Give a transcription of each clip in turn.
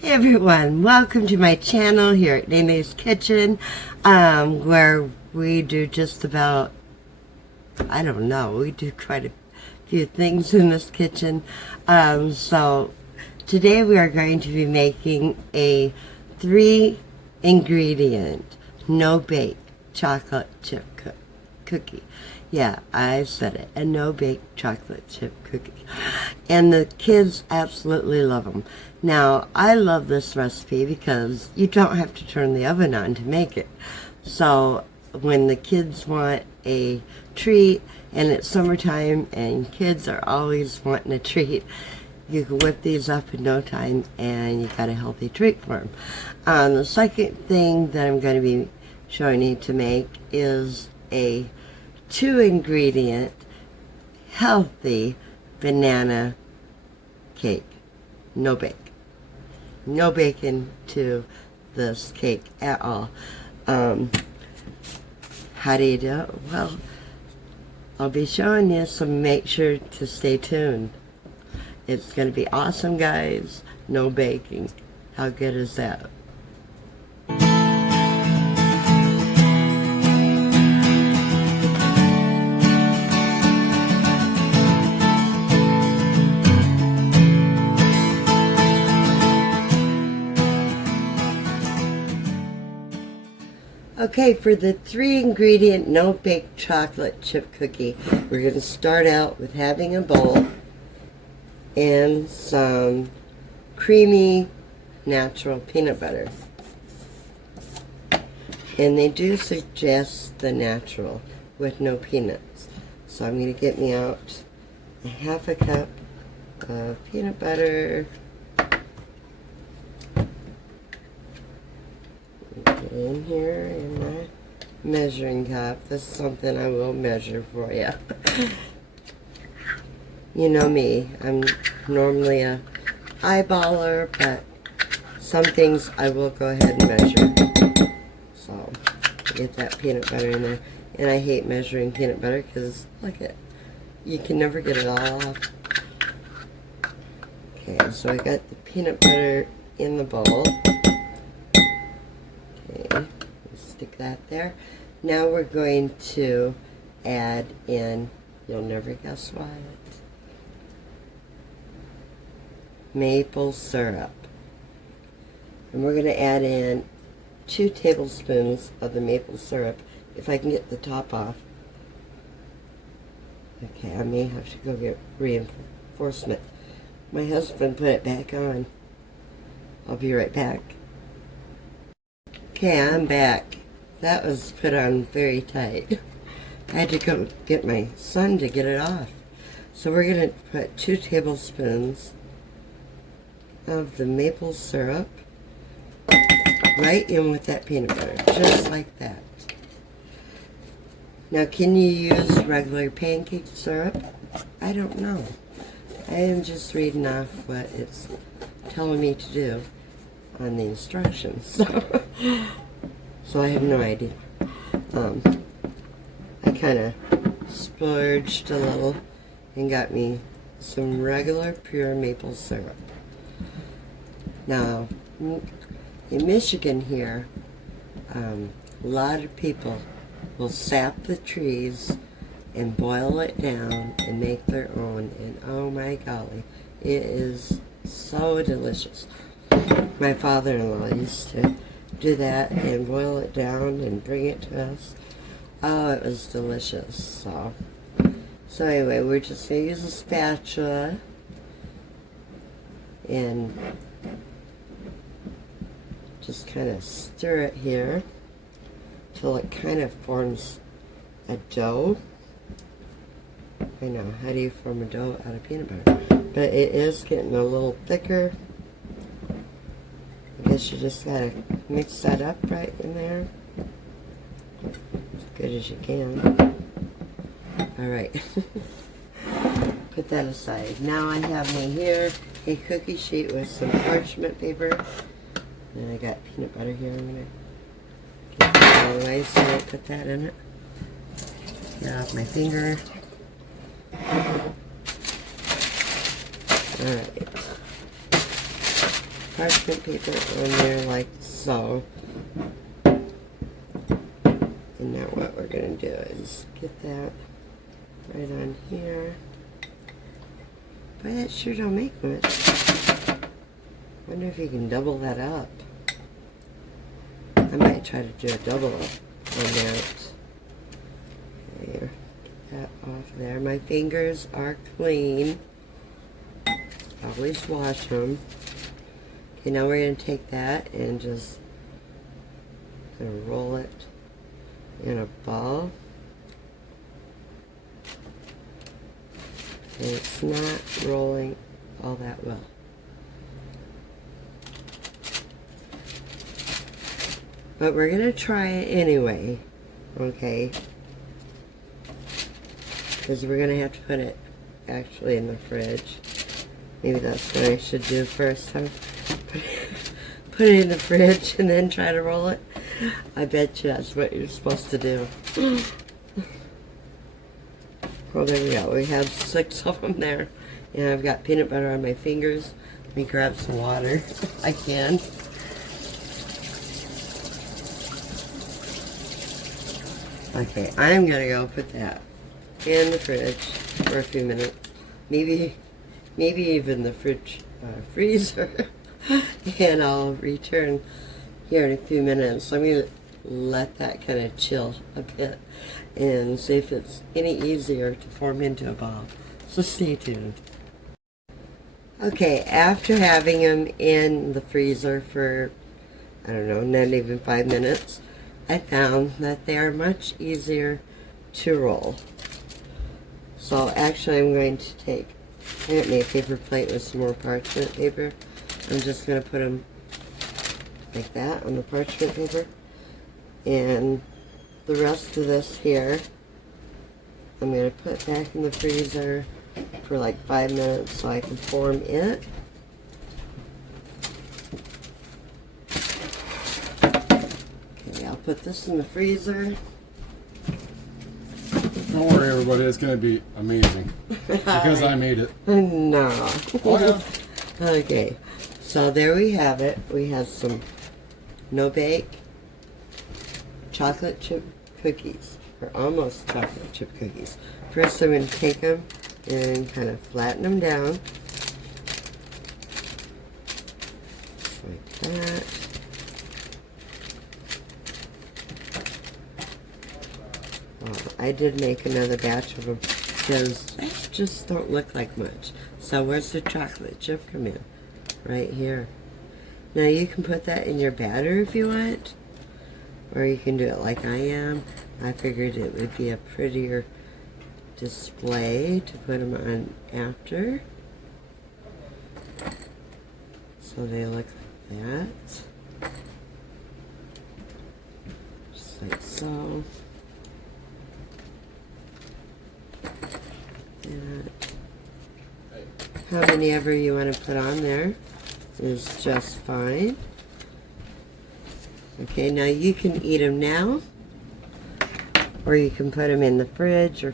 Hey everyone, welcome to my channel here at Nene's Kitchen, where we do just about, I don't know, we do quite a few things in this kitchen. So today we are going to be making a 3-ingredient, no-bake chocolate chip cookie. Yeah, I said it, a no-bake chocolate chip cookie. And the kids absolutely love them. Now, I love this recipe because you don't have to turn the oven on to make it. So, when the kids want a treat, and it's summertime, and kids are always wanting a treat, you can whip these up in no time, and you got a healthy treat for them. The second thing that I'm going to be showing you to make is a 2-ingredient healthy banana cake. No bake. No bacon to this cake at all. How do you do it? Well, I'll be showing you, so make sure to stay tuned. It's going to be awesome, guys. No baking. How good is that? Okay, for the 3-ingredient no-bake chocolate chip cookie, we're going to start out with having a bowl and some creamy natural peanut butter. And they do suggest the natural with no peanuts. So I'm going to get me out a half a cup of peanut butter. Get in here in my measuring cup. This is something I will measure for you. You know me, I'm normally a eyeballer, but some things I will go ahead and measure. So, get that peanut butter in there. And I hate measuring peanut butter because, look at, you can never get it all off. Okay, so I got the peanut butter in the bowl. Okay, stick that there. Now we're going to add in, you'll never guess what, maple syrup. And we're going to add in 2 tablespoons of the maple syrup, if I can get the top off. Okay, I may have to go get reinforcement. My husband put it back on. I'll be right back. Okay, I'm back. That was put on very tight. I had to go get my son to get it off. So we're going to put 2 tablespoons of the maple syrup right in with that peanut butter, just like that. Now, can you use regular pancake syrup? I don't know. I am just reading off what it's telling me to do on the instructions. So I have no idea. I kind of splurged a little and got me some regular pure maple syrup. Now, in Michigan here, a lot of people will sap the trees and boil it down and make their own, and oh my golly, it is so delicious. My father-in-law used to do that and boil it down and bring it to us. Oh, it was delicious. So anyway, we're just going to use a spatula and just kind of stir it here till it kind of forms a dough. I know, how do you form a dough out of peanut butter? But it is getting a little thicker. I guess you just gotta mix that up right in there as good as you can. Alright, put that aside. Now I have me here a cookie sheet with some parchment paper, and I got peanut butter here. I'm gonna get that out of the way so I don't put that in it. Get off my finger. Alright. parchment paper on there like so. And now what we're going to do is get that right on here. But that sure don't make much. Wonder if you can double that up. I might try to do a double up on that. Okay, get that off there. My fingers are clean. Always wash them. Okay, now we're going to take that and just kind of roll it in a ball. And it's not rolling all that well. But we're going to try it anyway, okay? Because we're going to have to put it actually in the fridge. Maybe that's what I should do first, huh? Put it in the fridge and then try to roll it. I bet you that's what you're supposed to do. Well, there we go. We have 6 of them there. And I've got peanut butter on my fingers. Let me grab some water if I can. Okay, I'm going to go put that in the fridge for a few minutes. Maybe even the freezer. And I'll return here in a few minutes. Let me let that kind of chill a bit and see if it's any easier to form into a ball. So stay tuned. Okay, after having them in the freezer for, I don't know, not even 5 minutes, I found that they are much easier to roll. So actually I'm going to take, I got me a paper plate with some more parchment paper. I'm just going to put them like that on the parchment paper. And the rest of this here, I'm going to put back in the freezer for like 5 minutes so I can form it. Okay, I'll put this in the freezer. Don't worry, everybody, it's going to be amazing. Because I made it. No. Oh, yeah. Okay, so there we have it. We have some no-bake chocolate chip cookies, or almost chocolate chip cookies. First I'm going to take them and kind of flatten them down. Like that. I did make another batch of them because they just don't look like much. So where's the chocolate chip come in? Right here. Now you can put that in your batter if you want, or you can do it like I am. I figured it would be a prettier display to put them on after. So they look like that. Just like so. How many ever you want to put on there is just fine. Okay, now you can eat them now, or you can put them in the fridge or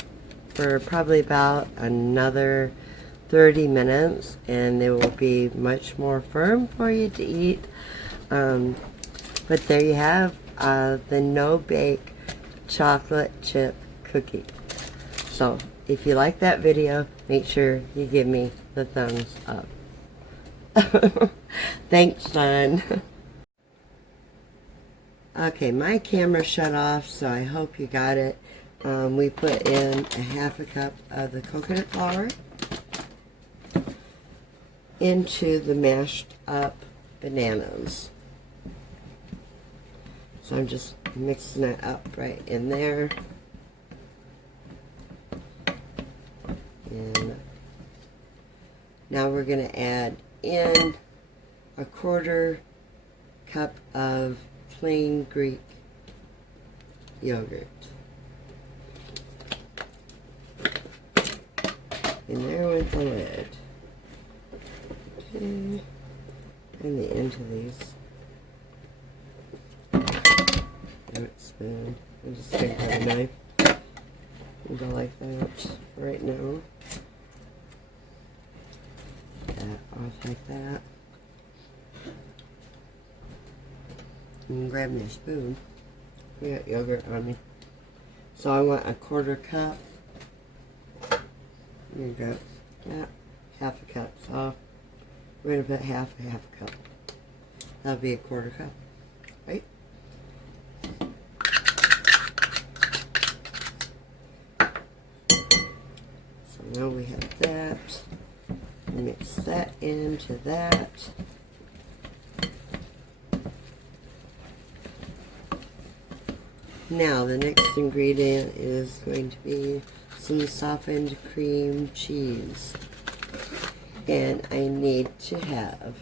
for probably about another 30 minutes and they will be much more firm for you to eat. But there you have the no-bake chocolate chip cookie. So if you like that video, make sure you give me the thumbs up. Thanks, son. Okay, my camera shut off, so I hope you got it. We put in a half a cup of the coconut flour into the mashed up bananas. So I'm just mixing it up right in there. And now we're going to add in a 1/4 cup of plain Greek yogurt. And there went the lid. Okay, and the end of these. Spoon. I'm just going to grab a knife and go like that right now. That off like that. and grab me a spoon. I got yogurt on me. So I want a 1/4 cup. There you go. Yeah, 1/2 cup. So we're going to put half a cup. That'll be a 1/4 cup, right? So now we have that. Mix that into that. Now the next ingredient is going to be some softened cream cheese. And I need to have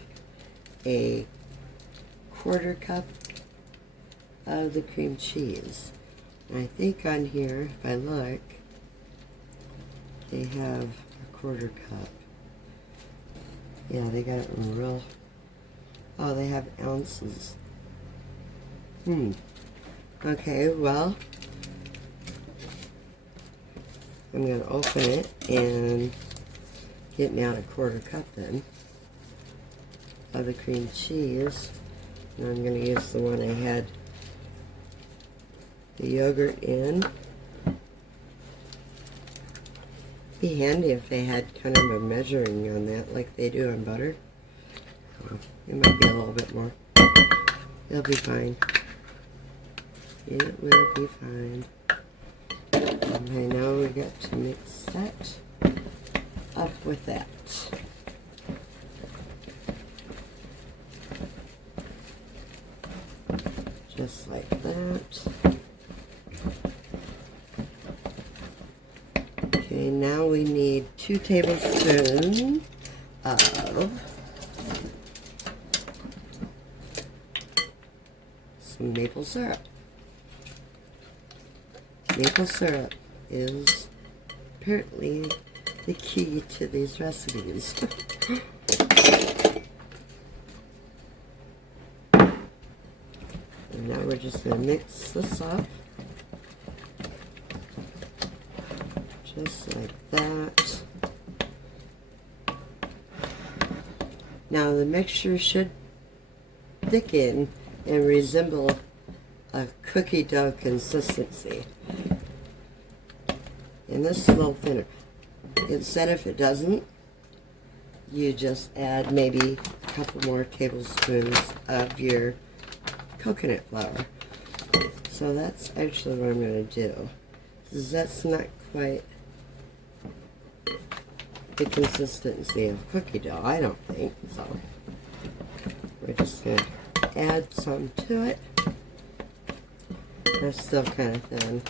a 1/4 cup of the cream cheese. And I think on here, if I look, they have a 1/4 cup. Yeah, they got it in real... Oh, they have ounces. Okay, well, I'm going to open it and get me out a 1/4 cup then of the cream cheese. And I'm going to use the one I had the yogurt in. Be handy if they had kind of a measuring on that like they do on butter. Well, it might be a little bit more. It'll be fine. It will be fine. Okay, now we got to mix that up with that. Just like that. Okay, now we need 2 tablespoons of some maple syrup. Maple syrup is apparently the key to these recipes. And now we're just going to mix this up. Just like that. Now the mixture should thicken and resemble a cookie dough consistency. And this is a little thinner. Instead, if it doesn't, you just add maybe a couple more tablespoons of your coconut flour. So that's actually what I'm going to do. Because that's not quite the consistency of cookie dough, I don't think. So we're just going to add some to it. They're still kind of thin.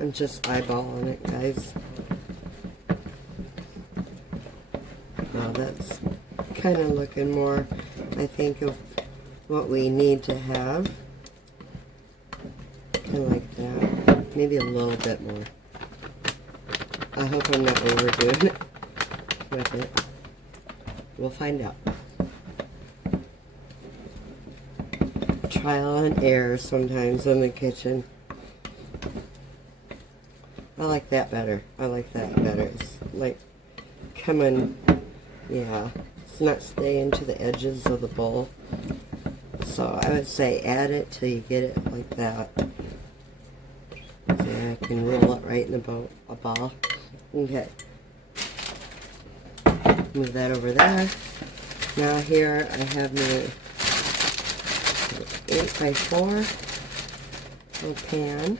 I'm just eyeballing it, guys. Now that's kind of looking more, I think, of what we need to have. Kind of like that. Maybe a little bit more. I hope I'm not overdoing it with it. We'll find out. Trial and error sometimes in the kitchen. I like that better. I like that better. It's like coming, yeah, it's not staying to the edges of the bowl. So I would say add it till you get it like that. So I can roll it right in a ball. Okay. Move that over there. Now here I have my 8x4 little pan.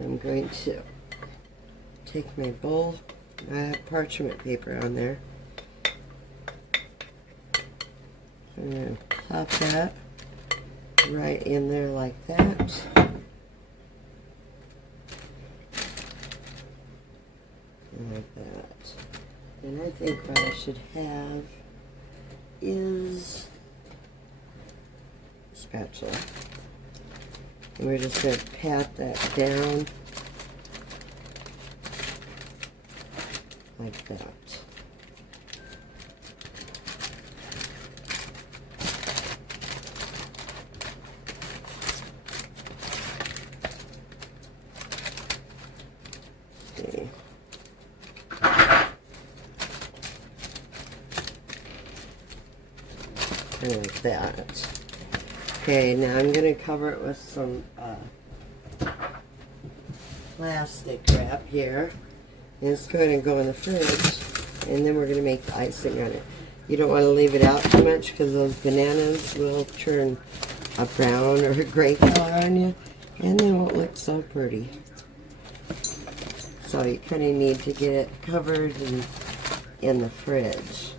I'm going to take my bowl. I have parchment paper on there. I'm going to pop that right in there like that. And like that. And I think what I should have is a spatula. And we're just going to pat that down like that. Okay. kind of like that. Okay, now I'm going to cover it with some plastic wrap here. And it's going to go in the fridge, and then we're going to make the icing on it. You don't want to leave it out too much because those bananas will turn a brown or a gray color on you, and they won't look so pretty. So you kind of need to get it covered in the fridge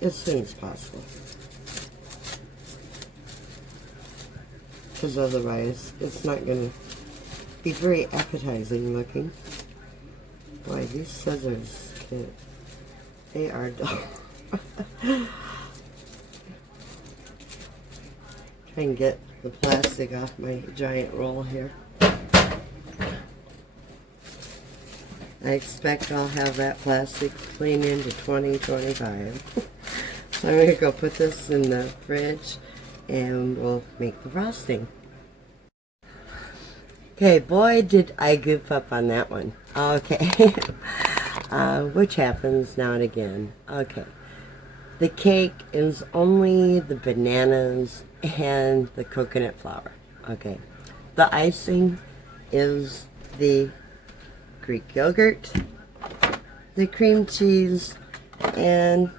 as soon as possible, because otherwise it's not going to be very appetizing looking. Boy, these scissors, they are dull. Try and get the plastic off my giant roll here. I expect I'll have that plastic clean into 2025. So I'm going to go put this in the fridge and we'll make the frosting. Okay, boy, did I goof up on that one. Okay. Which happens now and again. Okay. The cake is only the bananas and the coconut flour. Okay. The icing is the Greek yogurt, the cream cheese, and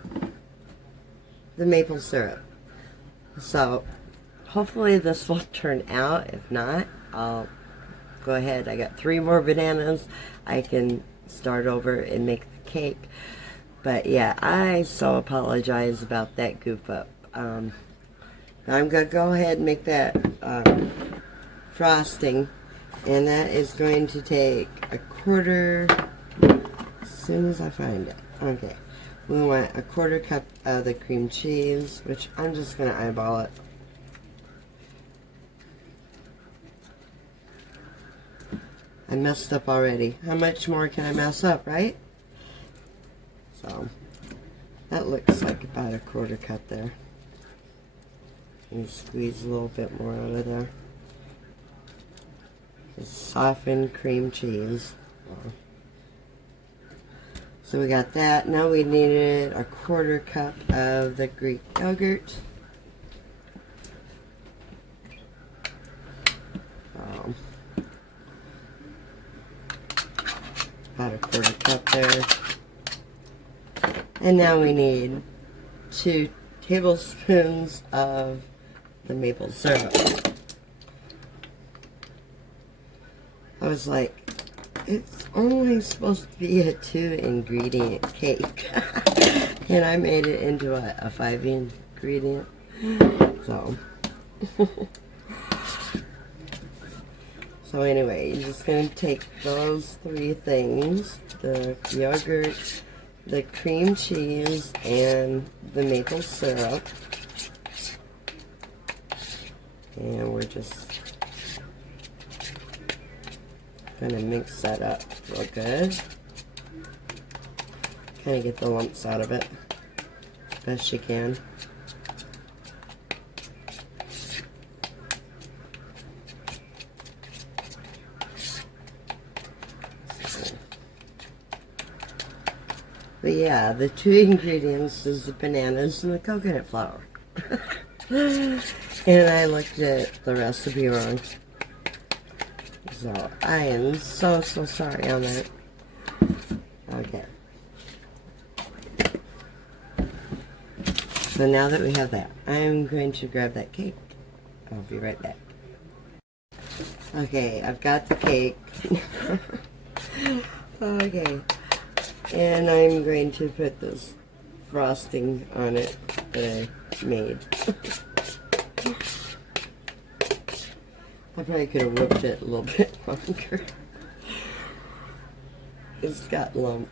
the maple syrup. So hopefully this will turn out. If not, I'll go ahead. I got 3 more bananas. I can start over and make the cake. But yeah, I so apologize about that goof up. I'm going to go ahead and make that frosting, and that is going to take a quarter, as soon as I find it. Okay, we want a quarter cup of the cream cheese, which I'm just going to eyeball it. I messed up already. How much more can I mess up, right? So, that looks like about a quarter cup there. And squeeze a little bit more out of there. Just softened cream cheese. So we got that. Now we needed a quarter cup of the Greek yogurt. About a quarter cup there. And now we need 2 tablespoons of the maple syrup. I was like, it's only supposed to be a 2-ingredient cake. And I made it into a 5-ingredient. So. So anyway, you're just going to take those 3 things, the yogurt, the cream cheese, and the maple syrup. And we're just going to mix that up real good. Kind of get the lumps out of it best you can. But yeah, the 2 ingredients is the bananas and the coconut flour. And I looked at the recipe wrong. So I am so sorry on that. Okay. So now that we have that, I'm going to grab that cake. I'll be right back. Okay, I've got the cake. Okay. And I'm going to put this frosting on it that I made. I probably could have whipped it a little bit longer. It's got lumps.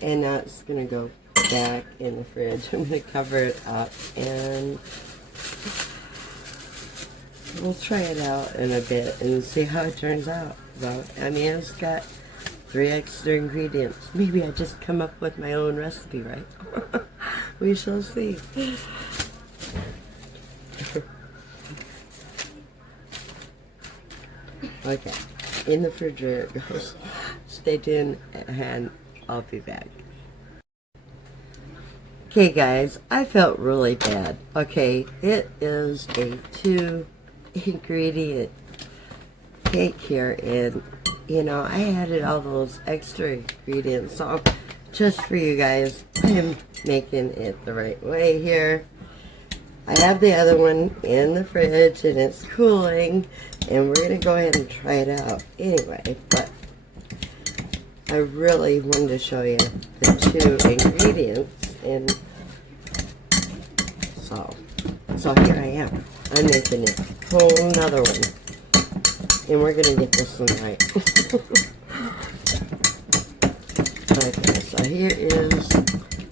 And now it's going to go back in the fridge. I'm going to cover it up and we'll try it out in a bit and see how it turns out. So, I mean, it's got 3 extra ingredients. Maybe I just come up with my own recipe, right? We shall see. Okay, in the refrigerator it goes. It's stay tuned and I'll be back. Okay guys, I felt really bad. Okay, it is a 2 ingredient cake here, and you know, I added all those extra ingredients, so just for you guys, I am making it the right way here. I have the other one in the fridge and it's cooling, and we're gonna go ahead and try it out anyway, but I really wanted to show you the 2 ingredients, and so here I am. I'm making a whole nother one, and we're gonna get this one right. Okay, so here is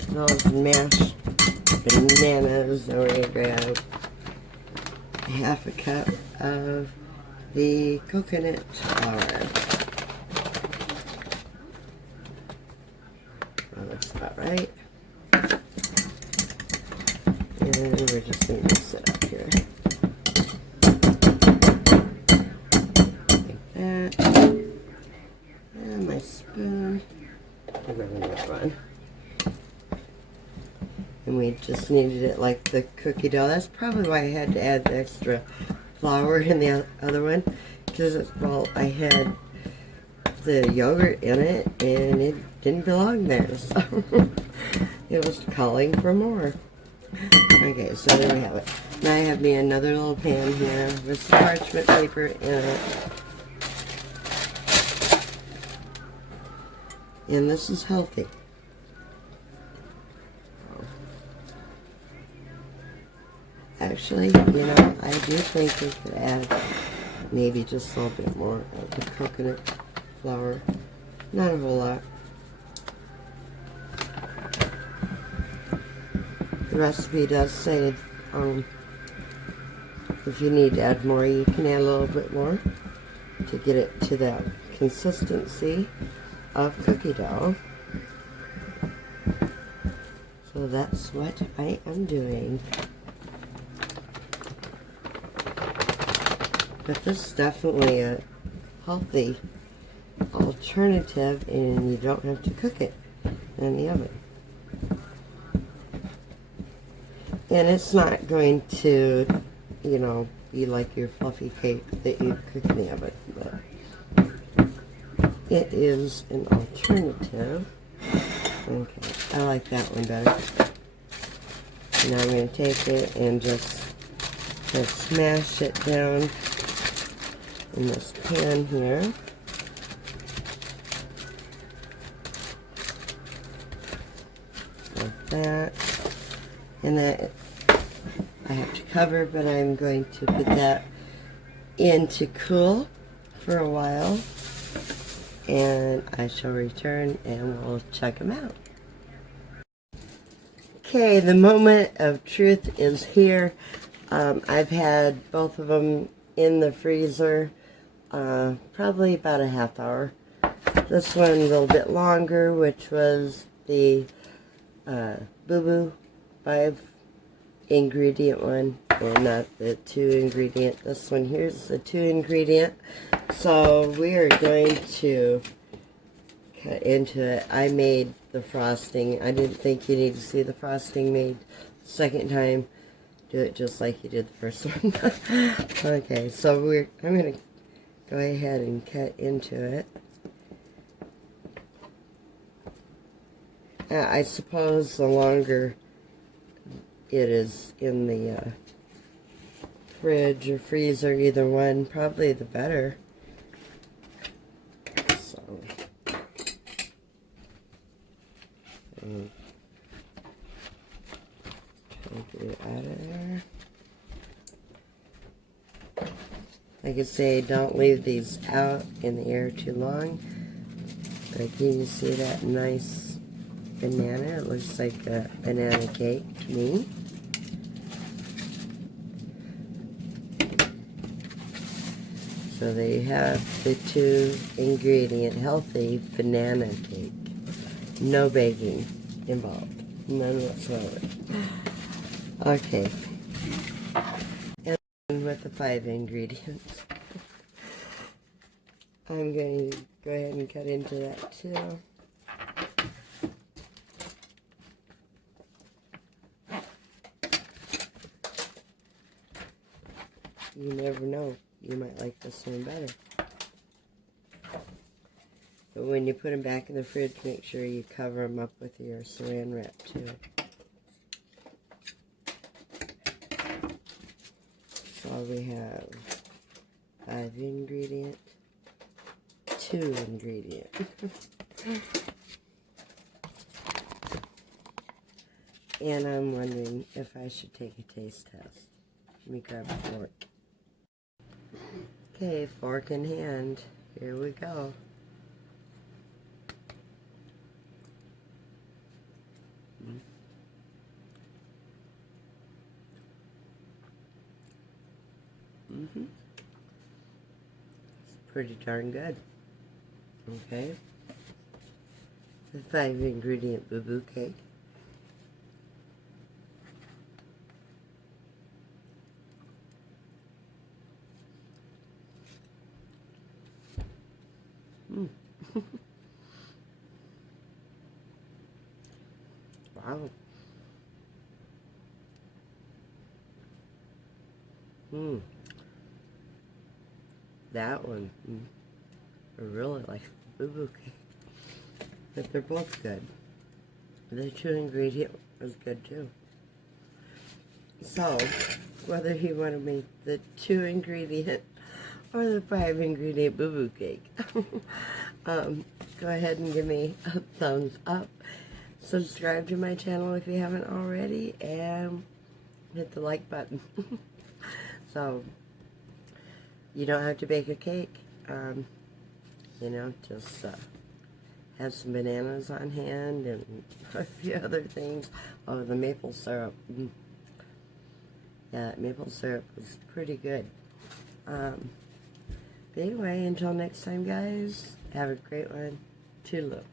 those mashed bananas, and we're gonna grab half a cup of the coconut flour. Well, that's about right. And we're just going to mix it up here. Like that. And my spoon. And we're going to run. And we just needed it like the cookie dough. That's probably why I had to add the extra flour in the other one. Because, well, I had the yogurt in it and it didn't belong there. So it was calling for more. Okay, so there we have it. Now I have me another little pan here with some parchment paper in it. And this is healthy. Actually, you know, I do think we could add maybe just a little bit more of the coconut flour. Not a whole lot. The recipe does say if you need to add more, you can add a little bit more to get it to that consistency of cookie dough. So that's what I am doing. But this is definitely a healthy alternative, and you don't have to cook it in the oven. And it's not going to, you know, be like your fluffy cake that you cook in the oven, but it is an alternative. Okay, I like that one better. Now I'm going to take it and just smash it down in this pan here. Like that. And that I have to cover, but I'm going to put that in to cool for a while, and I shall return and we'll check them out. Okay, the moment of truth is here. I've had both of them in the freezer probably about a half hour. This one a little bit longer, which was the Boo Boo 5 ingredient one, and not the 2 ingredient. This one here's the 2 ingredient. So we are going to cut into it. I made the frosting. I didn't think you need to see the frosting made the second time. Do it just like you did the first one. Okay, so I'm going to go ahead and cut into it. I suppose the longer it is in the fridge or freezer, either one, probably the better. So, take it out of there. Like I say, don't leave these out in the air too long. But can you see that nice banana? It looks like a banana cake to me. So there you have the 2 ingredient healthy banana cake. No baking involved. None whatsoever. Okay. And with the 5 ingredients. I'm going to go ahead and cut into that too. You never know, you might like this one better. But when you put them back in the fridge, make sure you cover them up with your saran wrap too. So we have 5 ingredient, 2 ingredient. And I'm wondering if I should take a taste test. Let me grab a fork. Okay, fork in hand. Here we go. It's pretty darn good. Okay. The 5 ingredient boo-boo cake. Wow. That one. I really like the boo-boo cake. But they're both good. The 2 ingredient was good too. So, whether you want to make the 2 ingredient or the 5 ingredient boo-boo cake, go ahead and give me a thumbs up. Subscribe to my channel if you haven't already, and hit the like button. So, you don't have to bake a cake. You know, just have some bananas on hand and a few other things. Oh, the maple syrup. Yeah, maple syrup was pretty good. But anyway, until next time, guys, have a great one. Toodaloo.